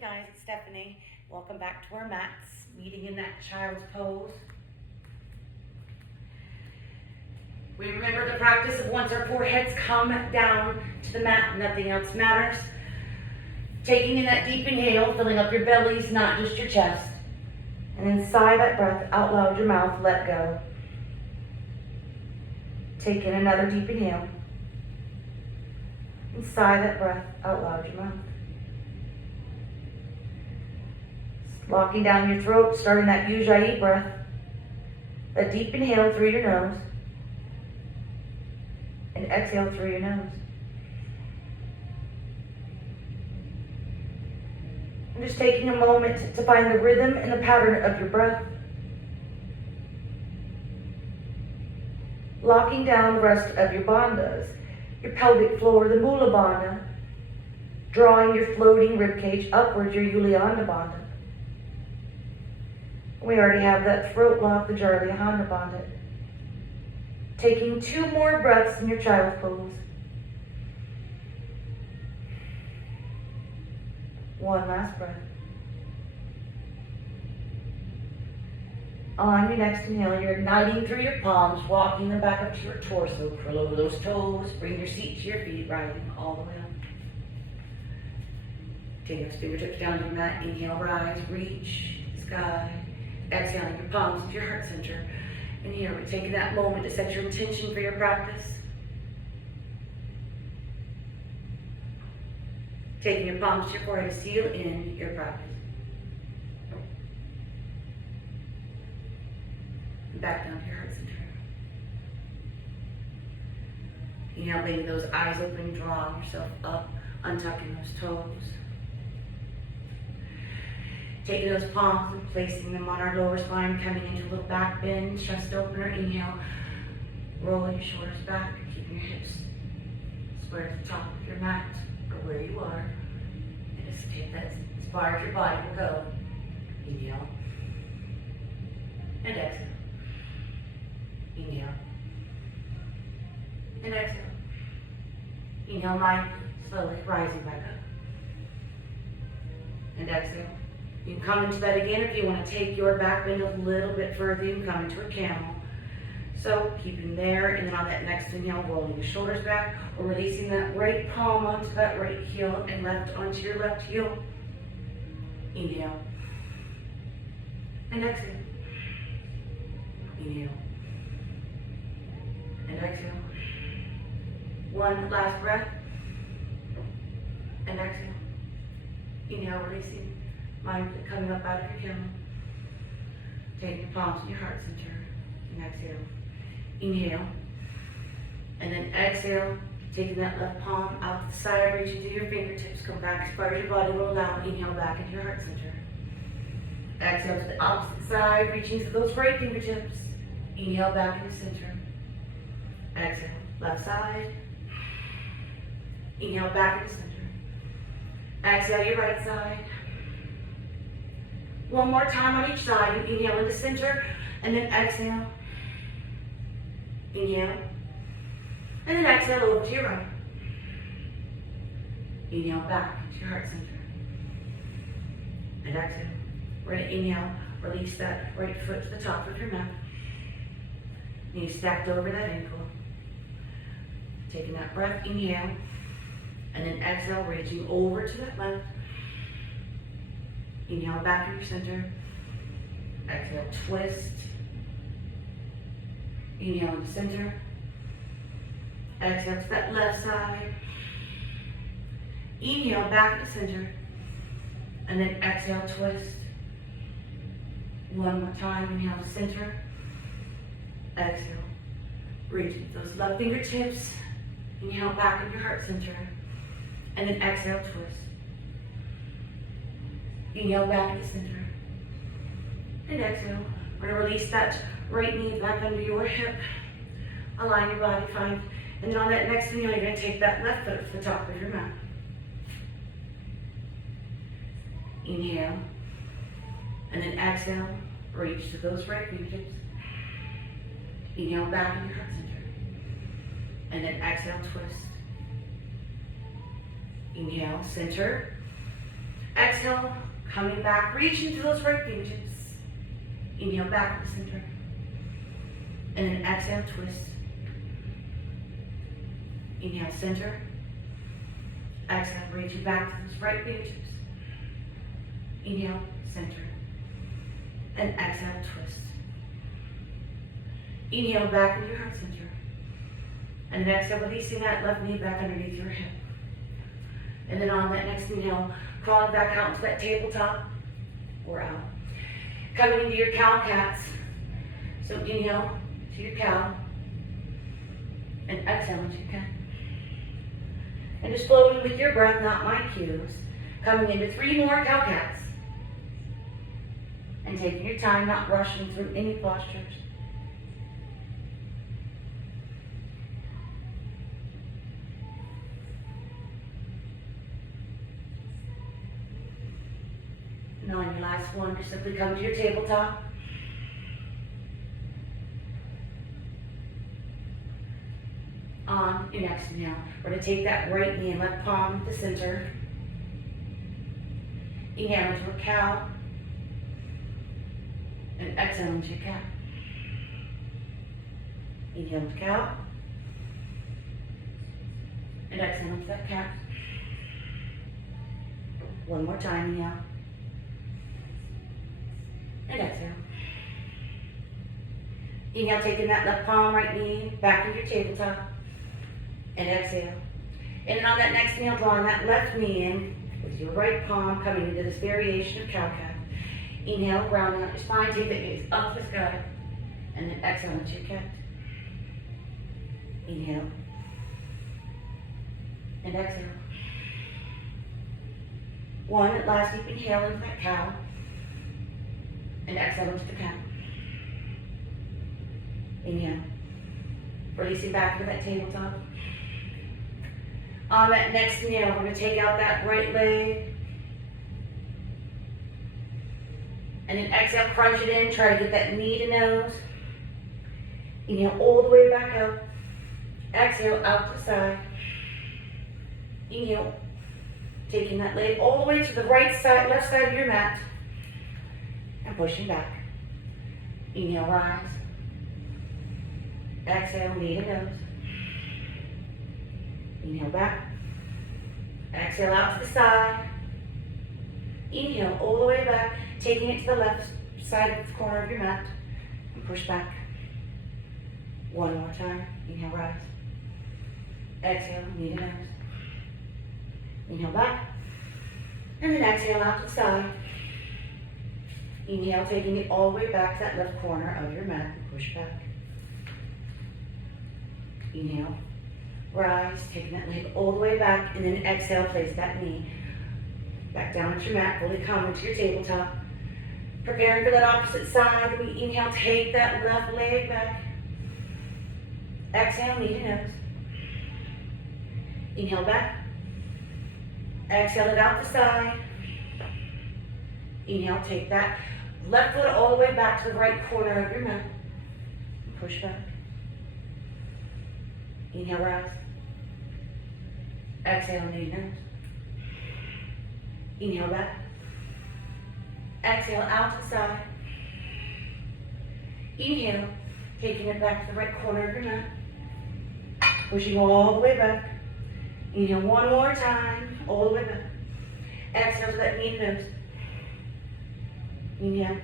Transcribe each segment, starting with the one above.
Hey guys, it's Stephanie. Welcome back to our mats, meeting in that child's pose. We remember the practice of once our foreheads come down to the mat, nothing else matters. Taking in that deep inhale, filling up your bellies, not just your chest. And then sigh that breath out loud, your mouth, let go. Take in another deep inhale. And sigh that breath out loud, your mouth. Locking down your throat, starting that Ujjayi breath. A deep inhale through your nose. And exhale through your nose. And just taking a moment to find the rhythm and the pattern of your breath. Locking down the rest of your bandhas, your pelvic floor, the Mula Bandha. Drawing your floating ribcage upwards, your Uddiyana Bandha. We already have that throat lock, the Jarliahanda Bandha. Taking 2 more breaths in your child's pose. One last breath. On your next inhale, you're igniting through your palms, walking them back up to your torso. Curl over those toes. Bring your seat to your feet, rising all the way up. Take those fingertips down to your mat. Inhale, rise, reach the sky. Exhaling your palms into your heart center. And here we're taking that moment to set your intention for your practice. Taking your palms to your forehead to seal in your practice. And back down to your heart center. Inhale, letting those eyes open, drawing yourself up, untucking those toes. Taking those palms and placing them on our lower spine, coming into a little back bend, chest opener. Inhale, rolling your shoulders back, keeping your hips square to the top of your mat, or where you are. And just take that as far as your body will go. Inhale. And exhale. Inhale. And exhale. Inhale mindfully, slowly rising back up. And exhale. You can come into that again if you want to take your back bend a little bit further. You can come into a camel. So keep them there, and then on that next inhale, rolling your shoulders back or releasing that right palm onto that right heel and left onto your left heel. Inhale. And exhale. Inhale. And exhale. One last breath. And exhale. Inhale, releasing. Mind coming up out of your camel. Take your palms to your heart center. And exhale. Inhale. And then exhale. Taking that left palm out to the side, reaching to your fingertips. Come back as far as your body will allow. Inhale back into your heart center. Exhale to the opposite side, reaching to those right fingertips. Inhale back into center. Exhale. Left side. Inhale back into center. Exhale your right side. One more time on each side. Inhale into center, and then exhale. Inhale. And then exhale over to your right. Inhale back to your heart center. And exhale. We're going to inhale, release that right foot to the top of your mat. Knees stacked over that ankle. Taking that breath, inhale. And then exhale, reaching over to that left. Inhale back in your center. Exhale, twist. Inhale into center. Exhale to that left side. Inhale back into center. And then exhale, twist. One more time, inhale to center. Exhale. Reaching those left fingertips. Inhale back in your heart center. And then exhale, twist. Inhale back in the center. And exhale. We're going to release that right knee back under your hip. Align your body, find. And then on that next inhale, you're going to take that left foot to the top of your mat. Inhale. And then exhale. Reach to those right fingertips. Inhale back in your heart center. And then exhale, twist. Inhale, center. Exhale, coming back, reach into those right fingertips. Inhale back to the center. And then exhale, twist. Inhale, center. Exhale, reaching back to those right fingertips. Inhale, center. And exhale, twist. Inhale back into your heart center. And then exhale, releasing that left knee back underneath your hip. And then on that next inhale, crawling back out into that tabletop or out. Coming into your cow cats. So inhale to your cow. And exhale into your cat. And just flowing with your breath, not my cues. Coming into 3 more cow cats. And taking your time, not rushing through any postures. And on your last one, just simply come to your tabletop. On your next inhale, we're going to take that right knee and left palm to the center. Inhale into a cow. And exhale into your cat. Inhale into cow. And exhale into that cat. One more time, inhale. And exhale. Inhale, taking that left palm, right knee, back into your tabletop. And exhale. And then on that next inhale, drawing that left knee in with your right palm, coming into this variation of cow cat. Inhale, rounding up your spine, take that gaze up the sky. And then exhale into your cat. Inhale. And exhale. One, at last, deep inhale into that cow. And exhale into the cat. Inhale. Releasing back to that tabletop. On that next inhale, we're going to take out that right leg. And then exhale, crunch it in. Try to get that knee to nose. Inhale all the way back up. Exhale out to the side. Inhale. Taking that leg all the way to the right side, left side of your mat. And pushing back. Inhale, rise. Exhale, knee to nose. Inhale back. Exhale out to the side. Inhale all the way back, taking it to the left side of the corner of your mat. And push back. One more time. Inhale, rise. Exhale, knee to nose. Inhale back. And then exhale out to the side. Inhale, taking it all the way back to that left corner of your mat. And push back. Inhale. Rise, taking that leg all the way back, and then exhale, place that knee back down at your mat, fully come into your tabletop. Preparing for that opposite side, we inhale, take that left leg back. Exhale, knee to nose. Inhale back. Exhale it out the side. Inhale, take that left foot all the way back to the right corner of your mat. Push back. Inhale, rise. Exhale, knee to nose. Inhale back. Exhale out to the side. Inhale, taking it back to the right corner of your mat. Pushing all the way back. Inhale one more time, all the way back. Exhale to that knee to nose. Inhale,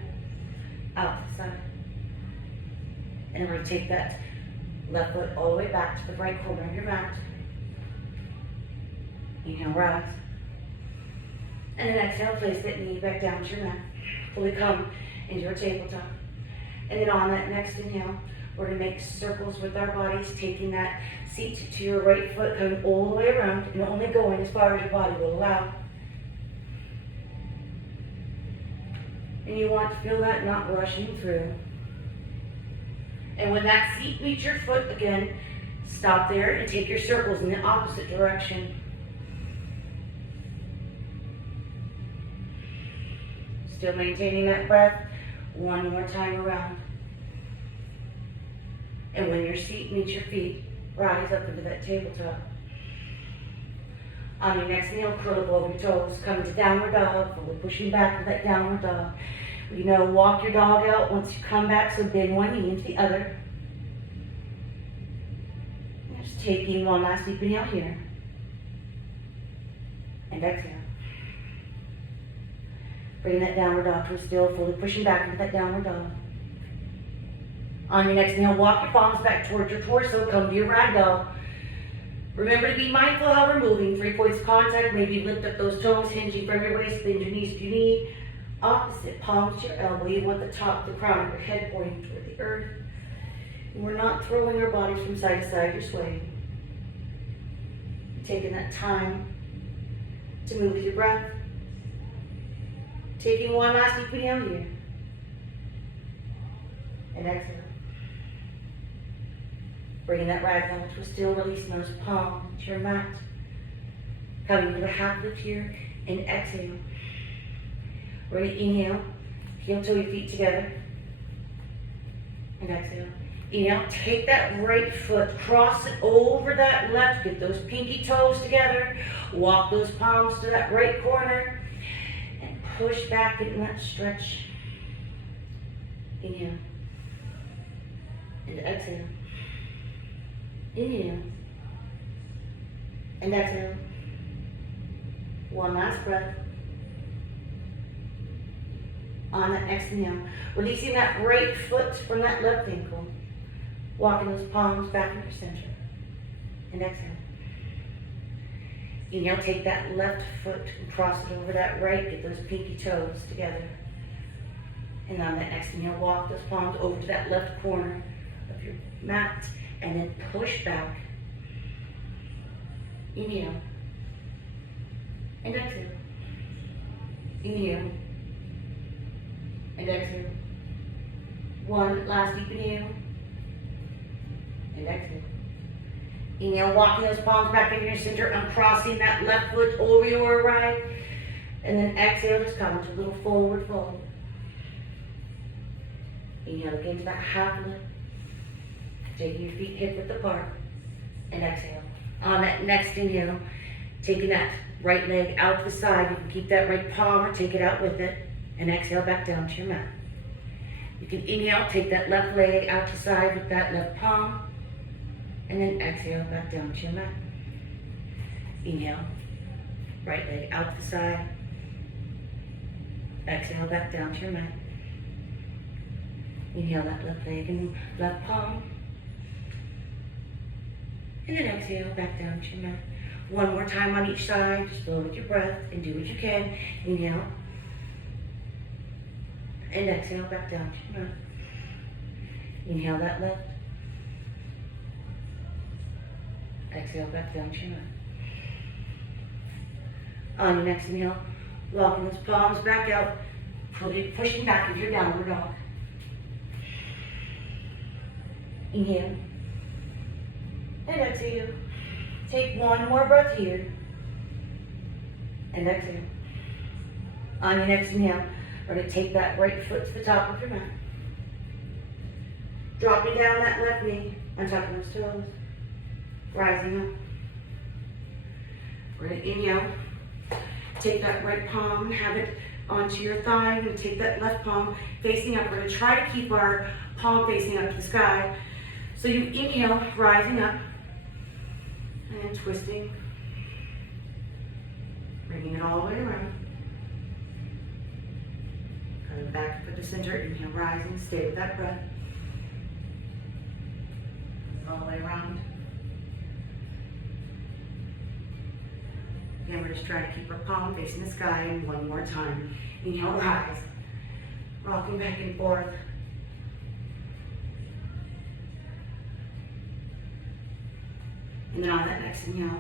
out to the side. And we're going to take that left foot all the way back to the right corner of your mat. Inhale, rise. And then exhale, place that knee back down to your mat. Fully come into your tabletop. And then on that next inhale, we're going to make circles with our bodies, taking that seat to your right foot, coming all the way around, and only going as far as your body will allow. And you want to feel that not rushing through. And when that seat meets your foot again, stop there and take your circles in the opposite direction. Still maintaining that breath. One more time around. And when your seat meets your feet, rise up into that tabletop. On your next inhale, curl up over your toes, come into downward dog, fully pushing back to that downward dog. Walk your dog out once you come back, so bend one knee into the other. And just taking one last deep inhale here. And exhale. Bring that downward dog to a still, fully pushing back into that downward dog. On your next inhale, walk your palms back towards your torso, come to your ragdoll. Remember to be mindful how we're moving. 3 points of contact, maybe lift up those toes, hinging from your waist, bend your knees if you need. Opposite, palms to your elbow. You want the top, the crown of your head pointing toward the earth. And we're not throwing our bodies from side to side, you're swaying. Taking that time to move with your breath. Taking one last deep inhale here. And exhale. Bringing that ragdoll to a still, releasing those palms to your mat. Coming to the half lift here and exhale. Ready, inhale. Heel toe your feet together. And exhale. Inhale, take that right foot, cross it over that left, get those pinky toes together. Walk those palms to that right corner. And push back in that stretch. Inhale. And exhale. Inhale. And exhale. One last breath. On that exhale, releasing that right foot from that left ankle. Walking those palms back into center. And exhale. Inhale, take that left foot and cross it over that right. Get those pinky toes together. And on that exhale, walk those palms over to that left corner of your mat. And then push back. Inhale. And exhale. Inhale. And exhale. One last deep inhale. And exhale. Inhale, walking those palms back into your center, uncrossing that left foot over your right. And then exhale, just come to a little forward fold. Inhale again to that half lift. Taking your feet hip width apart. And exhale. On that next inhale, taking that right leg out to the side. You can keep that right palm or take it out with it. And exhale back down to your mat. You can inhale, take that left leg out to the side with that left palm. And then exhale back down to your mat. Inhale, right leg out to the side. Exhale back down to your mat. Inhale that left leg and left palm. And then exhale back down to your mat. One more time on each side. Just flow with your breath and do what you can. Inhale. And exhale back down to your mat. Inhale that left. Exhale back down to your mat. On your next inhale, walking those palms back out, pushing back into your downward dog. Inhale. And exhale. Take one more breath here. And exhale. On your next inhale, we're going to take that right foot to the top of your mat. Dropping down that left knee on top of those toes. Rising up. We're going to inhale. Take that right palm and have it onto your thigh. And take that left palm facing up. We're going to try to keep our palm facing up to the sky. So you inhale, rising up. And then twisting. Bringing it all the way around. Coming back to the center. Inhale, rising. Stay with that breath. All the way around. Again, we're just trying to keep our palm facing the sky. And one more time. Inhale, rise. Rocking back and forth. And then on that next inhale,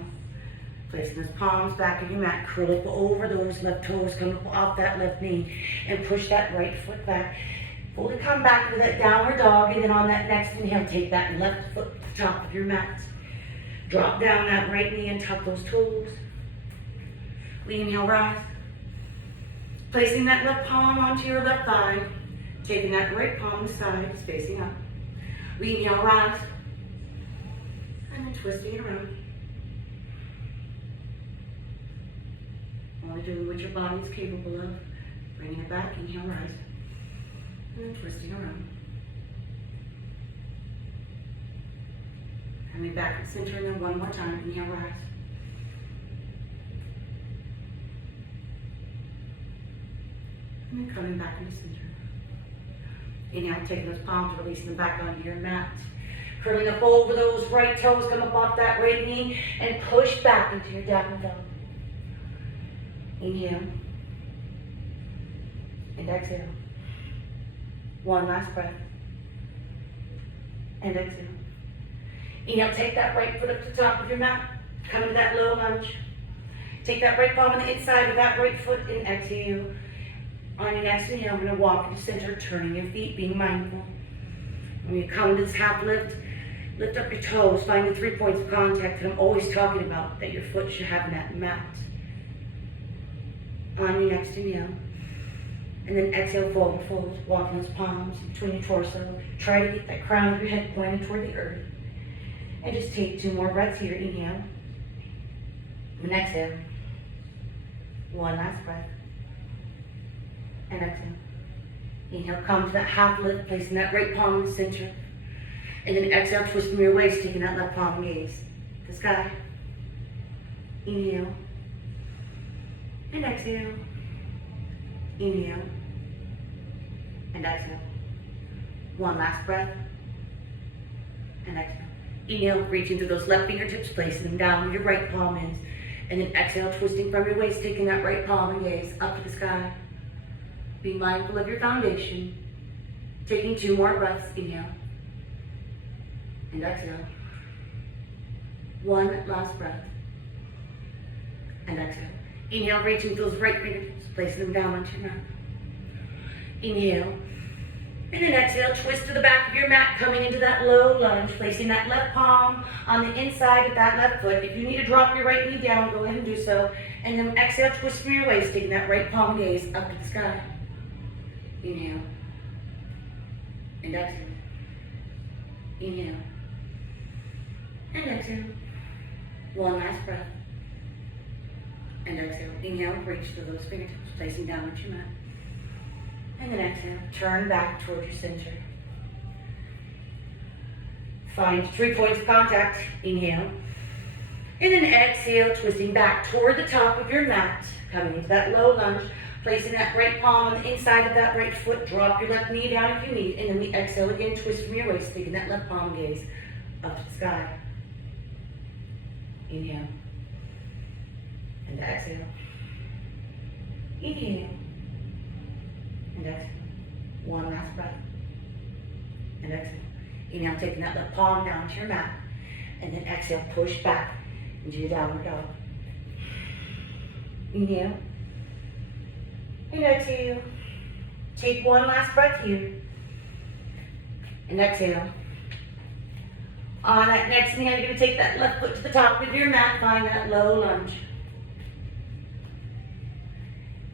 placing those palms back in your mat, curl up over those left toes, come up off that left knee, and push that right foot back. Fully come back to that downward dog, and then on that next inhale, take that left foot to the top of your mat. Drop down that right knee and tuck those toes. We inhale, rise. Placing that left palm onto your left thigh, taking that right palm to the side, facing up. We inhale, rise. And then twisting it around. Only doing what your body is capable of. Bringing it back, inhale, rise. And then twisting around. Coming back to center, and then one more time, inhale, rise. And then coming back into center. Inhale, taking those palms, releasing them back onto your mat. Curling up over those right toes, come up off that right knee, and push back into your down dog. Inhale. And exhale. One last breath. And exhale. Inhale, take that right foot up to the top of your mat. Come into that low lunge. Take that right palm on the inside of that right foot and exhale. On your next inhale, we're going to walk into center, turning your feet, being mindful. When you come into this half lift, lift up your toes, find the 3 points of contact that I'm always talking about that your foot should have in that mat. On your next inhale. And then exhale, forward fold, walking those palms between your torso. Try to get that crown of your head pointed toward the earth. And just take 2 more breaths here. Inhale. And exhale. One last breath. And exhale. Inhale, come to that half lift, placing that right palm in the center. And then exhale, twisting your waist, taking that left palm, gaze to the sky. Inhale. And exhale. Inhale. And exhale. One last breath. And exhale. Inhale, reaching through those left fingertips, placing them down where your right palm is. And then exhale, twisting from your waist, taking that right palm and gaze up to the sky. Be mindful of your foundation. Taking 2 more breaths. Inhale. And exhale. One last breath. And exhale. Inhale, reaching those right fingertips, placing them down onto your mat. Inhale. And then exhale, twist to the back of your mat, coming into that low lunge, placing that left palm on the inside of that left foot. If you need to drop your right knee down, go ahead and do so. And then exhale, twist from your waist, taking that right palm gaze up to the sky. Inhale. And exhale. Inhale. And exhale. One last breath. And exhale. Inhale, reach through those fingertips, placing down onto your mat. And then exhale, turn back toward your center. Find 3 points of contact. Inhale. And then exhale, twisting back toward the top of your mat. Coming into that low lunge. Placing that right palm on the inside of that right foot. Drop your left knee down if you need. And then we exhale again, twist from your waist, taking that left palm gaze up to the sky. Inhale. And exhale. Inhale. And exhale. One last breath. And exhale. Inhale, taking that left palm down to your mat. And then exhale, push back into your downward dog. Inhale. And exhale. Take one last breath here. And exhale. On that next inhale, you're going to take that left foot to the top of your mat. Find that low lunge.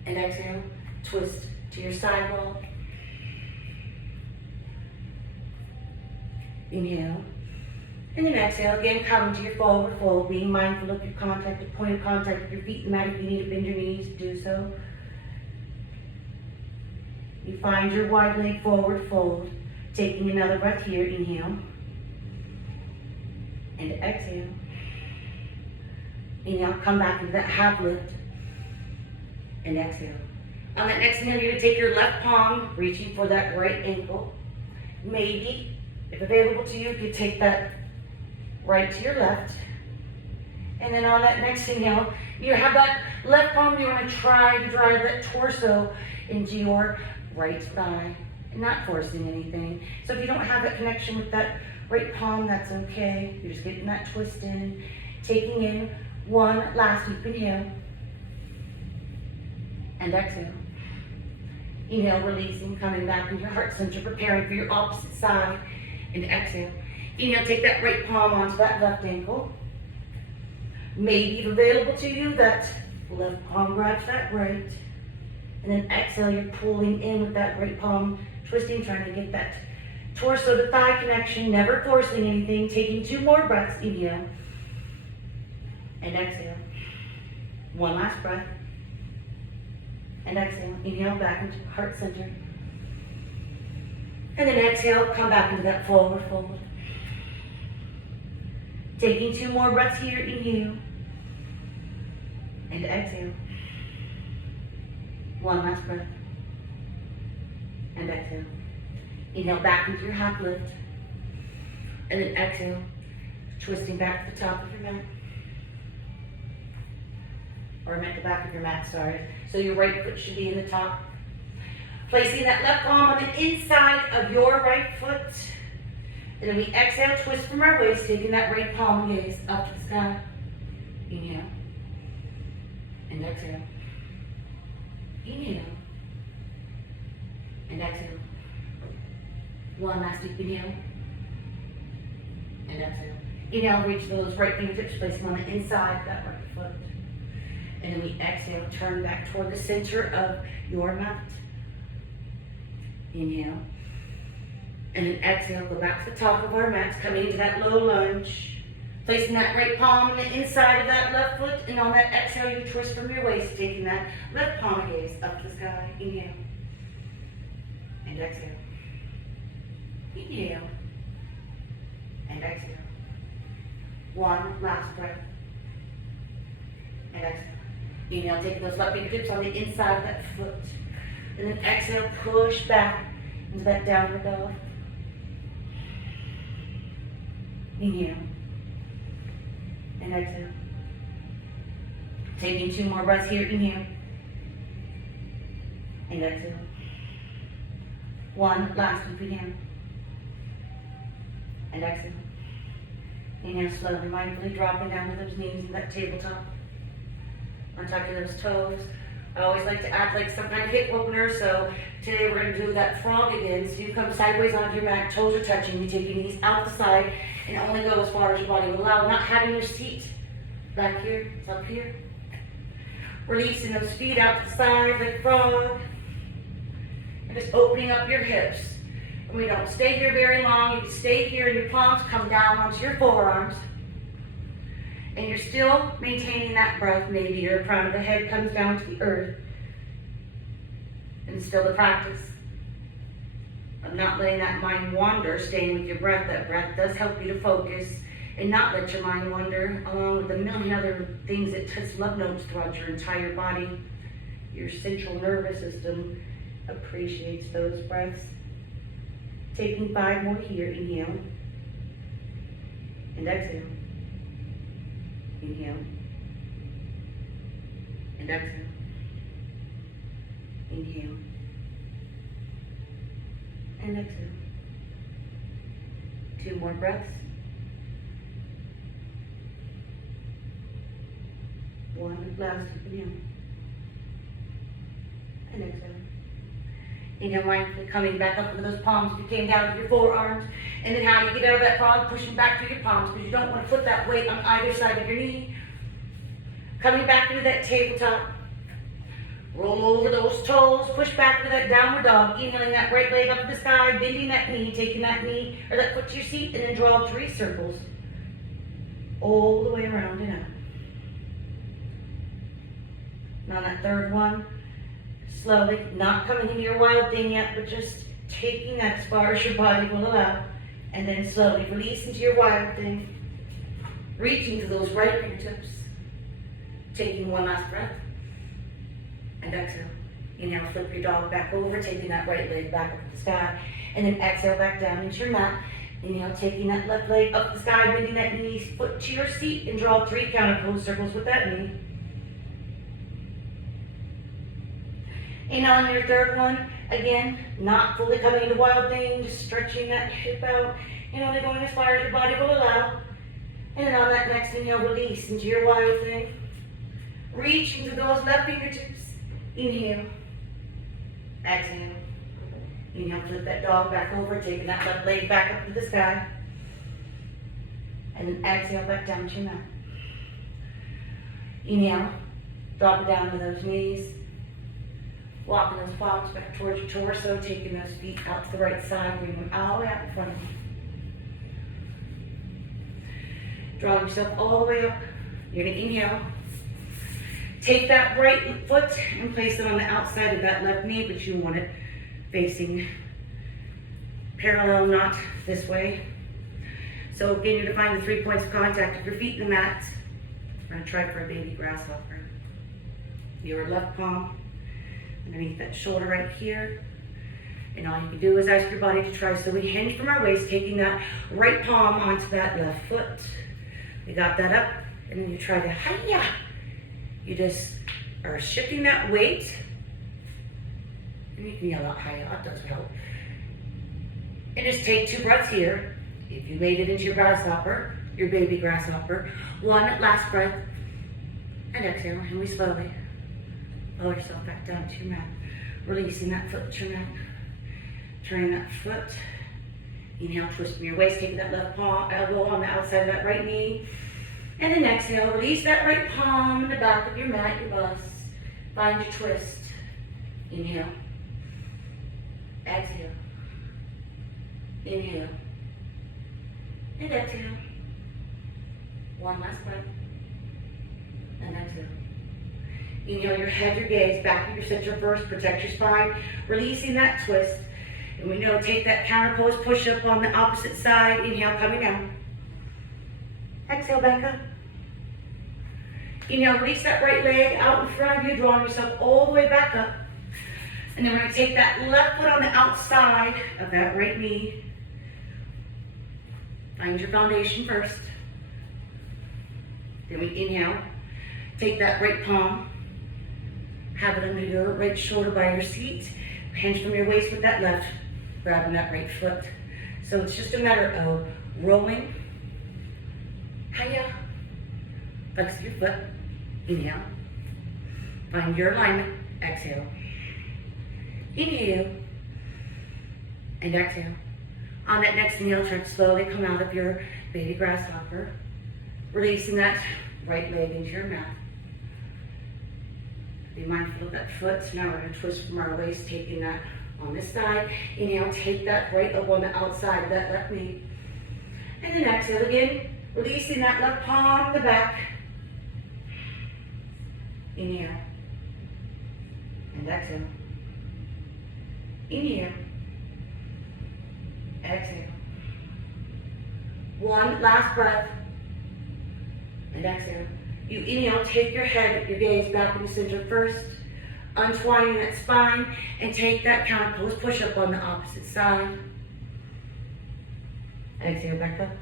And exhale. Twist to your side wall. Inhale. And then exhale again, come to your forward fold, being mindful of your contact, the point of contact with your feet and mat. If you need to bend your knees, do so. You find your wide leg forward fold, taking another breath here. Inhale. And exhale. Inhale, come back into that half lift. And exhale. On that next inhale, you're going to take your left palm, reaching for that right ankle. Maybe, if available to you, you could take that right to your left. And then on that next inhale, you have that left palm, you want to try to drive that torso into your right thigh. And not forcing anything. So if you don't have that connection with that right palm, that's okay. You're just getting that twist in. Taking in one last deep inhale. And exhale. Inhale, releasing, coming back into your heart center, preparing for your opposite side. And exhale. Inhale, take that right palm onto that left ankle. Maybe if available to you, that left palm grabs that right. And then exhale, you're pulling in with that right palm, twisting, trying to get that torso to thigh connection, never forcing anything. Taking 2 more breaths. Inhale. And exhale. One last breath. And exhale. Inhale back into heart center. And then exhale, come back into that forward fold. Taking 2 more breaths here. Inhale. And exhale. 1 last breath. And exhale. Inhale back into your half lift. And then exhale, twisting back to the top of your mat. Or I'm at the back of your mat, sorry. So your right foot should be in the top. Placing that left palm on the inside of your right foot. And then we exhale, twist from our waist, taking that right palm gaze up to the sky. Inhale. And exhale. Inhale. And exhale. 1 last deep inhale. And exhale. Inhale, reach those right fingertips, place them on the inside of that right foot. And then we exhale, turn back toward the center of your mat. Inhale. And then exhale, go back to the top of our mats, coming into that low lunge. Placing that right palm on the inside of that left foot, and on that exhale, you twist from your waist, taking that left palm gaze up to the sky. Inhale. And exhale. Inhale. And exhale. 1 last breath. And exhale. Inhale, taking those left fingertips on the inside of that foot. And then exhale, push back into that downward dog. Inhale. And exhale. Taking 2 more breaths here. Inhale. And exhale. 1 last deep inhale. And exhale. Inhale slowly, mindfully dropping down to those knees in that tabletop. Untouching those toes. I always like to act like some kind of hip opener, so today we're going to do that frog again. So you come sideways onto your mat, toes are touching, you take your knees out the side, and only go as far as your body will allow, not having your seat back here, it's up here. Releasing those feet out to the side like frog, and just opening up your hips. And we don't stay here very long, you can stay here and your palms come down onto your forearms. And you're still maintaining that breath. Maybe your crown of the head comes down to the earth. And still the practice of not letting that mind wander, staying with your breath. That breath does help you to focus and not let your mind wander, along with a million other things that touch love notes throughout your entire body. Your central nervous system appreciates those breaths. Taking 5 more here. Inhale. And exhale. Inhale. And exhale. Inhale. And exhale. 2 more breaths. 1 last inhale. And exhale. Inhale, mindfully coming back up with those palms. You came down to your forearms. And then how you get out of that frog, pushing back through your palms, because you don't want to put that weight on either side of your knee. Coming back into that tabletop. Roll over those toes, push back into that downward dog. Inhaling that right leg up to the sky, bending that knee, taking that knee or that foot to your seat, and then draw 3 circles all the way around and out. And on that 3rd one, slowly, not coming into your wild thing yet, but just taking that as far as your body will allow. And then slowly release into your wild thing. Reaching to those right fingertips. Taking 1 last breath. And exhale. Inhale, flip your dog back over, taking that right leg back up to the sky. And then exhale back down into your mat. Inhale, taking that left leg up the sky, bending that knee, foot to your seat, and draw 3 counter pose circles with that knee. Inhale on your 3rd one, again, not fully coming into wild thing, just stretching that hip out, and only going as far as your body will allow. And then on that next inhale, release into your wild thing. Reach into those left fingertips. Inhale. Exhale. Inhale, flip that dog back over, taking that left leg back up to the sky. And then exhale back down to your mat. Inhale, drop it down to those knees. Walking those palms back towards your torso, taking those feet out to the right side, bring them all the way out in front of you. Draw yourself all the way up. You're going to inhale. Take that right foot and place it on the outside of that left knee, but you want it facing parallel, not this way. So again, you're to find the 3 points of contact of your feet in the mat. We're gonna try for a baby grasshopper. Your left palm underneath that shoulder right here. And all you can do is ask your body to try. So we hinge from our waist, taking that right palm onto that left foot. We got that up, and then you try to hi-ya. You just are shifting that weight. And you can yell out hi-ya, that does help. And just take 2 breaths here. If you made it into your grasshopper, your baby grasshopper, 1 last breath, and exhale, and we slowly lower yourself back down to your mat. Releasing that foot to your mat. Turning that foot. Inhale, twist from your waist, taking that left palm, elbow on the outside of that right knee. And then exhale, release that right palm in the back of your mat, your bust. Find your twist. Inhale. Exhale. Inhale. And exhale. 1 last breath. And exhale. Inhale your head, your gaze back to your center first. Protect your spine. Releasing that twist. And we know, take that counter pose, push up on the opposite side. Inhale, coming down. Exhale, back up. Inhale, release that right leg out in front of you, drawing yourself all the way back up. And then we're going to take that left foot on the outside of that right knee. Find your foundation first. Then we inhale. Take that right palm. Have it under your right shoulder by your seat. Hinge from your waist with that left. Grabbing that right foot. So it's just a matter of rolling. Hiya. Flex your foot. Inhale. Find your alignment. Exhale. Inhale. And exhale. On that next inhale, try to slowly come out of your baby grasshopper. Releasing that right leg into your mat. Be mindful of that foot. Now we're going to twist from our waist, taking that on this side. Inhale, take that right elbow on the outside of that left knee. And then exhale again, releasing that left palm to the back. Inhale. And exhale. Inhale. Exhale. 1 last breath. And exhale. You inhale, take your head, your gaze back in the center first. Untwining that spine and take that counter pose, push up on the opposite side. Exhale, back up.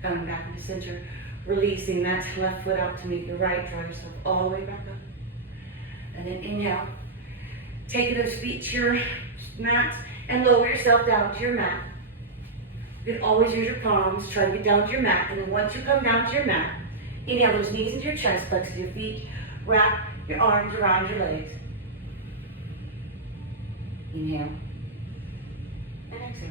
Coming back in the center, releasing that left foot out to meet your right. Draw yourself all the way back up. And then inhale. Take those feet to your mat and lower yourself down to your mat. You can always use your palms, try to get down to your mat, and then once you come down to your mat, inhale those knees into your chest, flex your feet, wrap your arms around your legs. Inhale. And exhale.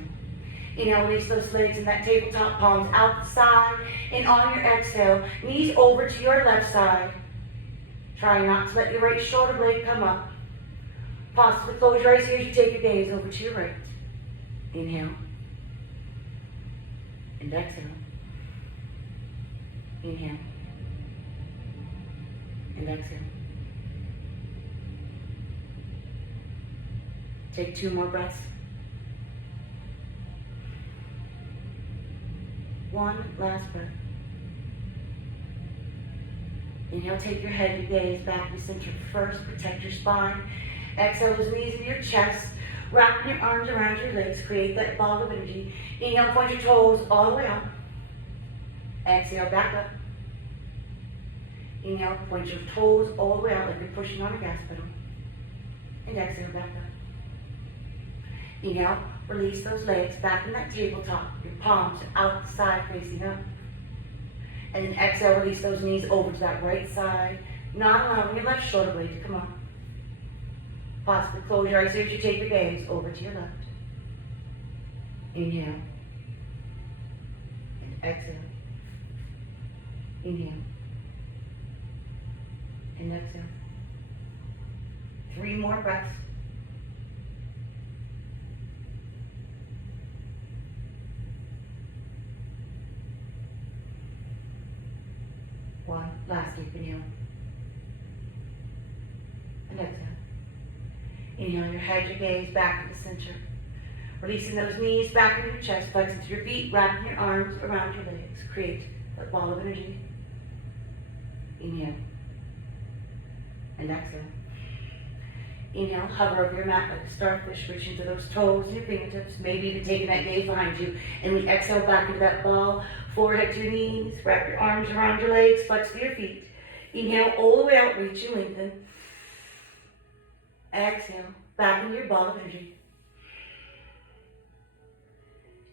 Inhale, release those legs and that tabletop, palms out the side. And on your exhale, knees over to your left side. Try not to let your right shoulder blade come up. Possibly close your eyes here as you take your gaze over to your right. Inhale. And exhale. Inhale. And exhale. Take 2 more breaths. 1 last breath. Inhale, take your head and gaze back to center first. Protect your spine. Exhale, those knees in your chest. Wrapping your arms around your legs. Create that ball of energy. Inhale, point your toes all the way out. Exhale, back up. Inhale, point your toes all the way out like you're pushing on a gas pedal. And exhale, back up. Inhale, release those legs back in that tabletop. Your palms out the side facing up. And then exhale, release those knees over to that right side. Not allowing your left shoulder blade to come up. Possibly close your eyes as you take your gaze over to your left. Inhale. And exhale. Inhale. And exhale. 3 more breaths. 1. Last deep inhale. And exhale. Inhale your head, your gaze back to the center. Releasing those knees back into your chest, flexing through your feet, wrapping your arms around your legs. Create a ball of energy. Inhale. And exhale. Inhale, hover over your mat like a starfish, reach into those toes and your fingertips, maybe even taking that gaze behind you. And we exhale back into that ball, forehead to your knees, wrap your arms around your legs, flex to your feet. Inhale all the way out, reach and lengthen. Exhale, back into your ball of energy.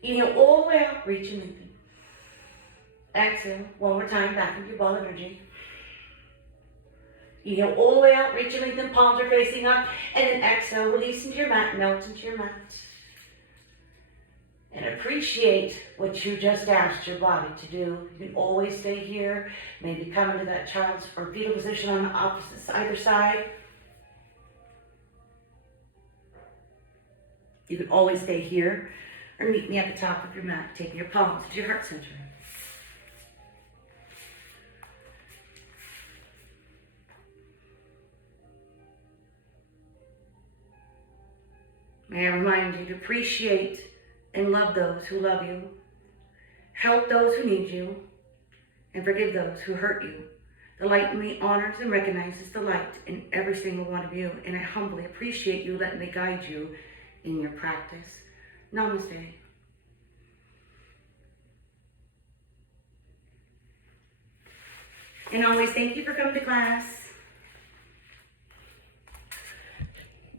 Inhale all the way out, reach and lengthen. Exhale, one more time, back into your ball of energy. Inhale all the way out, reach and lengthen, palms are facing up, and then exhale, release into your mat, melt into your mat. And appreciate what you just asked your body to do. You can always stay here, maybe come into that child's or fetal position on the opposite either side. You can always stay here or meet me at the top of your mat, taking your palms to your heart center. May I remind you to appreciate and love those who love you, help those who need you, and forgive those who hurt you. The light in me honors and recognizes the light in every single one of you, and I humbly appreciate you letting me guide you in your practice. Namaste. And always thank you for coming to class.